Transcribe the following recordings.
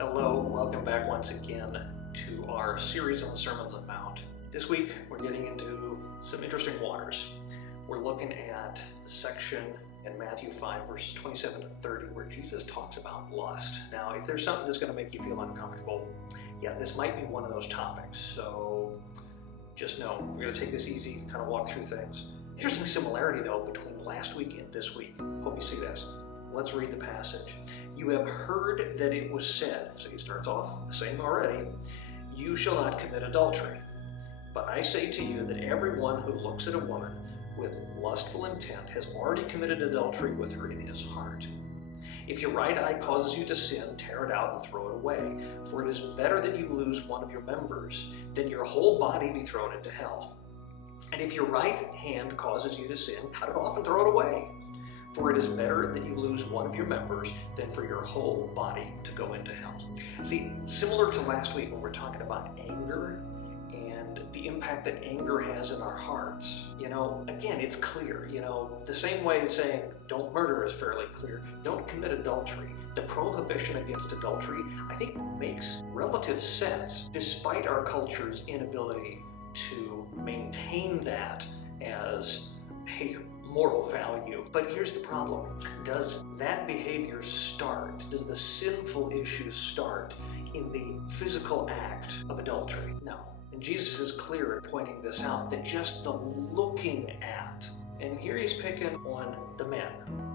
Hello, welcome back once again to our series on the Sermon on the Mount. This week we're getting into some interesting waters. We're looking at the section in Matthew 5 verses 27 to 30 where Jesus talks about lust. Now, if there's something that's going to make you feel uncomfortable, this might be one of those topics. So just know, we're going to take this easy, kind of walk through things. Interesting similarity though between last week and this week. Hope you see this. Let's read the passage. You have heard that it was said, so he starts off the same already, you shall not commit adultery. But I say to you that everyone who looks at a woman with lustful intent has already committed adultery with her in his heart. If your right eye causes you to sin, tear it out and throw it away. For it is better that you lose one of your members than your whole body be thrown into hell. And if your right hand causes you to sin, cut it off and throw it away. For it is better that you lose one of your members than for your whole body to go into hell. See, similar to last week when we're talking about anger and the impact that anger has in our hearts, again, it's clear. The same way saying don't murder is fairly clear. Don't commit adultery. The prohibition against adultery, I think, makes relative sense despite our culture's inability to maintain that as a moral value. But here's the problem. Does that behavior start? Does the sinful issue start in the physical act of adultery? No. And Jesus is clear in pointing this out, that just the looking at, and here he's picking on the men.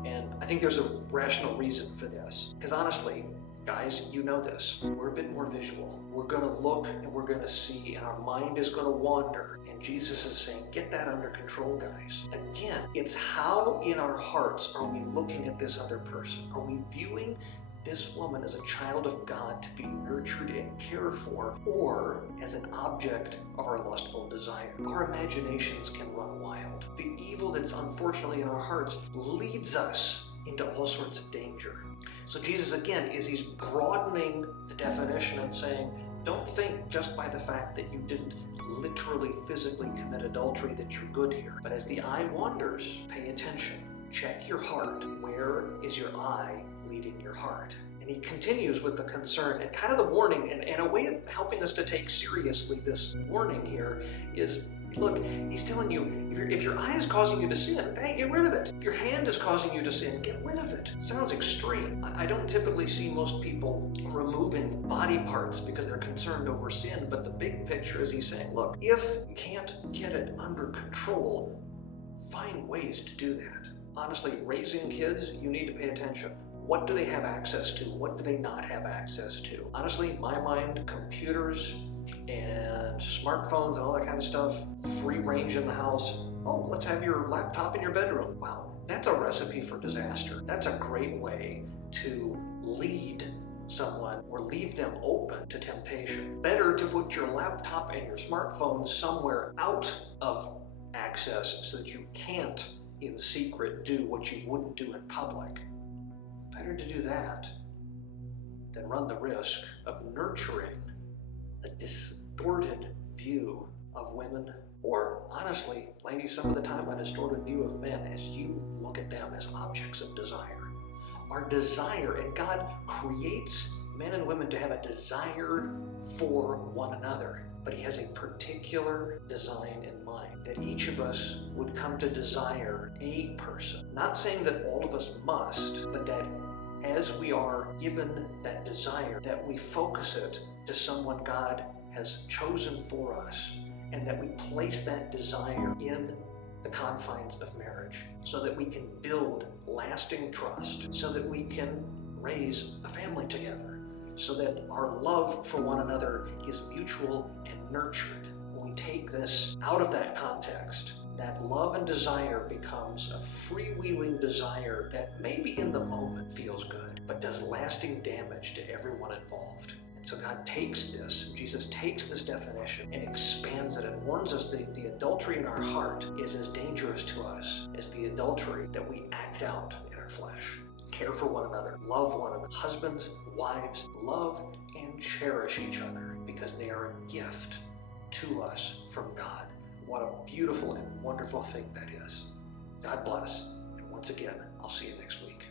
And I think there's a rational reason for this. Because honestly, guys, you know this. We're a bit more visual. We're going to look and we're going to see, and our mind is going to wander. And Jesus is saying, get that under control, guys. Again, it's how in our hearts are we looking at this other person? Are we viewing this woman as a child of God to be nurtured and cared for, or as an object of our lustful desire? Our imaginations can run wild. The evil that's unfortunately in our hearts leads us into all sorts of danger. So Jesus, again, he's broadening the definition and saying, don't think just by the fact that you didn't literally, physically commit adultery that you're good here. But as the eye wanders, pay attention. Check your heart. Where is your eye leading your heart? And he continues with the concern and kind of the warning, and a way of helping us to take seriously this warning here is, look, he's telling you, if your eye is causing you to sin, hey, get rid of it. If your hand is causing you to sin, get rid of it. Sounds extreme. I don't typically see most people removing body parts because they're concerned over sin, but the big picture is he's saying, look, if you can't get it under control, find ways to do that. Honestly, raising kids, you need to pay attention. What do they have access to? What do they not have access to? Honestly, in my mind, computers and smartphones and all that kind of stuff, free range in the house. Oh, let's have your laptop in your bedroom. Wow, that's a recipe for disaster. That's a great way to lead someone or leave them open to temptation. Better to put your laptop and your smartphone somewhere out of access so that you can't in secret do what you wouldn't do in public. Better to do that than run the risk of nurturing a distorted view of women, or honestly, ladies, some of the time a distorted view of men as you look at them as objects of desire. Our desire, and God creates men and women to have a desire for one another, but he has a particular design in mind, that each of us would come to desire a person. Not saying that all of us must, but that as we are given that desire, that we focus it to someone God has chosen for us, and that we place that desire in the confines of marriage so that we can build lasting trust, so that we can raise a family together, so that our love for one another is mutual and nurtured. When we take this out of that context, that love and desire becomes a freewheeling desire that maybe in the moment feels good, but does lasting damage to everyone involved. And so God takes this, Jesus takes this definition and expands it and warns us that the adultery in our heart is as dangerous to us as the adultery that we act out in our flesh. Care for one another, love one another. Husbands, wives, love and cherish each other because they are a gift to us from God. What a beautiful and wonderful thing that is. God bless. And once again, I'll see you next week.